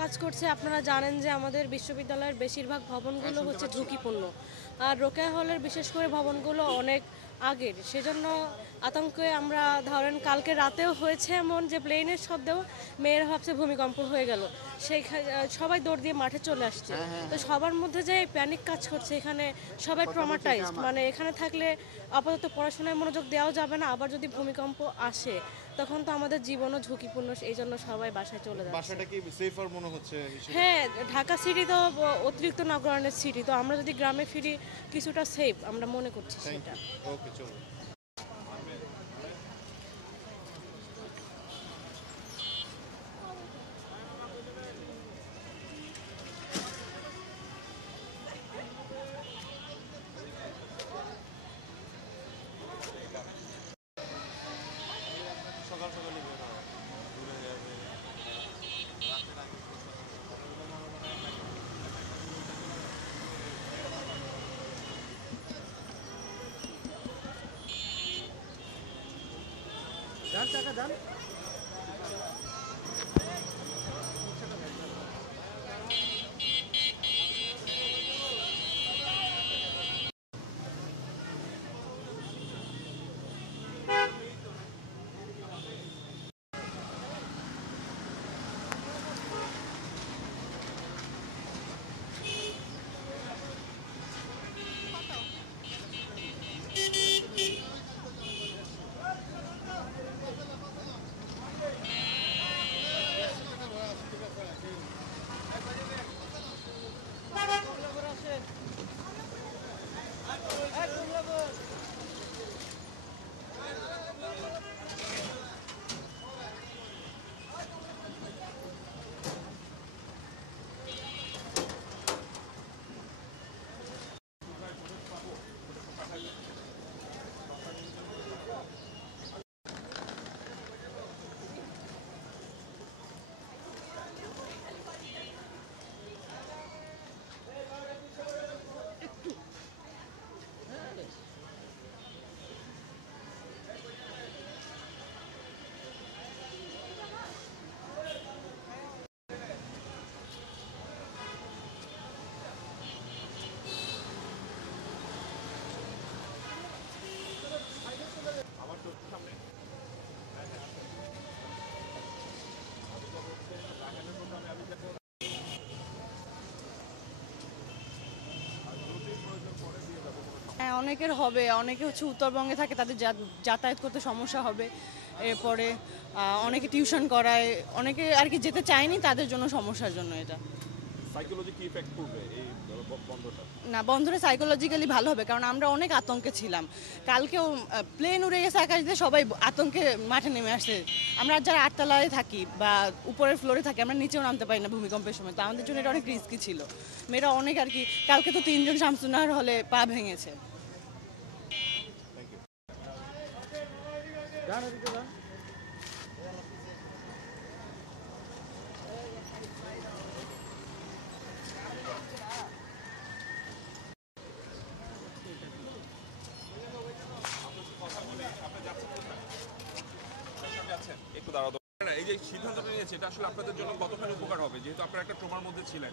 কাজ করছে। আপনারা জানেন যে আমাদের বিশ্ববিদ্যালয়ের বেশিরভাগ ভবনগুলো হচ্ছে ঝুঁকিপূর্ণ, আর রোকেয়া হলের বিশেষ করে ভবনগুলো অনেক আগের, সেজন্য আতঙ্কে আমরা ধরেন কালকে রাতেও হয়েছে এমন যে প্লেনের শব্দেও মেয়েরা ভাবছে ভূমিকম্প হয়ে গেল, সেইখানে সবাই দৌড় দিয়ে মাঠে চলে আসছে। তো সবার মধ্যে যে প্যানিক কাজ করছে, এখানে সবাই ট্রমাটাইজড, মানে এখানে থাকলে আপাতত পড়াশোনায় মনোযোগ দেওয়াও যাবে না, আবার যদি ভূমিকম্প আসে তখন তো আমাদের জীবনও ঝুঁকিপূর্ণ, এই জন্য সবাই বাসায় চলে যাচ্ছে। বাসাটা কি সেফার মনে হচ্ছে? হ্যাঁ, ঢাকা সিটি তো অতিরিক্ত নগরায়ণের সিটি, তো আমরা যদি গ্রামে ফিরি কিছুটা সেফ আমরা মনে করছি সেটা। ওকে, চলো। সকাল সকালই বের হওয়া, ঘুরে যাবে রাতের আগে। যান টাকা যান। হ্যাঁ, অনেকের হবে, অনেকে হচ্ছে উত্তরবঙ্গে থাকে, তাদের যাতায়াত করতে সমস্যা হবে। এরপরে অনেকে টিউশন করায়, অনেকে আর কি যেতে চায়নি, তাদের জন্য সমস্যার জন্য এটা। সাইকোলজি কি ইফেক্ট করবে এই বন্ধটা? না, বন্ধুরা সাইকোলজিক্যালি ভালো হবে, কারণ আমরা অনেক আতঙ্কে ছিলাম। কালকেও প্লেন উড়ে গেছে আকাশ দিয়ে, সবাই আতঙ্কে মাঠে নেমে আসছে। আমরা যারা আটতলায় থাকি বা উপরের ফ্লোরে থাকি, আমরা নিচেও নামতে পারি না ভূমিকম্পের সময়, তো আমাদের জন্য এটা অনেক রিস্কি ছিল। মেয়েরা অনেক আর কি, কালকে তো 3 জন শামসুন্নাহার হলে পা ভেঙেছে। একটু দাঁড়াও। এই যে সিদ্ধান্তটা নিয়েছে, এটা আসলে আপনাদের জন্য কতখানি উপকার হবে, যেহেতু আপনারা একটা ট্রমার মধ্যে ছিলেন,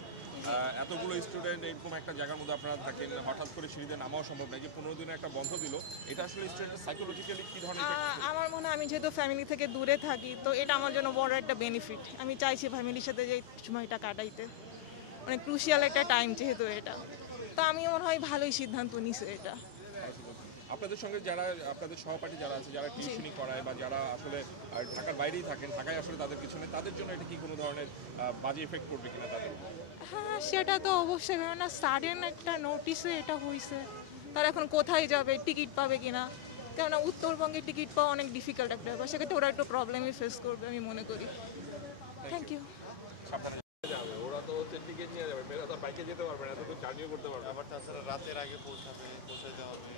এতগুলো স্টুডেন্ট এরকম একটা জায়গার মধ্যে আপনারা থাকেন, হঠাৎ করে সিঁড়িতে নামাও সম্ভব নয়, যে 15 দিনের একটা বন্ধ দিল, এটা আসলে স্টুডেন্টের সাইকোলজিক্যালি কি ধরনের আমার মনে হয় আমি যেহেতু ফ্যামিলি থেকে দূরে থাকি, তো এটা আমার জন্য বড় একটা বেনিফিট। আমি চাইছি ফ্যামিলির সাথে যে সময়টা কাটাইতে, মানে ক্রুশিয়াল একটা টাইম যেহেতু এটা, তো আমি মনে হয় ভালোই সিদ্ধান্ত নিছে এটা। আপনাদের সঙ্গে যারা আপনাদের সহপাঠী যারা আছে, যারা টিউশনি করায় বা যারা আসলে ঢাকার বাইরেই থাকেন, ঢাকায় আসলে তাদের কিছু নেই, তাদের জন্য এটা কি কোনো ধরনের বাজে এফেক্ট করবে কিনা তাদের? হ্যাঁ, সেটা তো অবশ্যই, কেননা সাডেন একটা নোটিসে এটা হয়েছে। তারা এখন কোথায় যাবে, টিকিট পাবে কিনা, কেননা উত্তরবঙ্গে টিকিট পাওয়া অনেক ডিফিকাল্ট একটা ব্যাপার, সেক্ষেত্রে ওরা একটু প্রবলেমই ফেস করবে আমি মনে করি। Thank you. যাবে ওরা তো হচ্ছে টিকিট নিয়ে যাবে, মেয়েরা তো বাইকে যেতে পারবে না, এত তো জার্নিও করতে পারবে। আবার তাছাড়া রাতের আগে পৌঁছাতে হবে।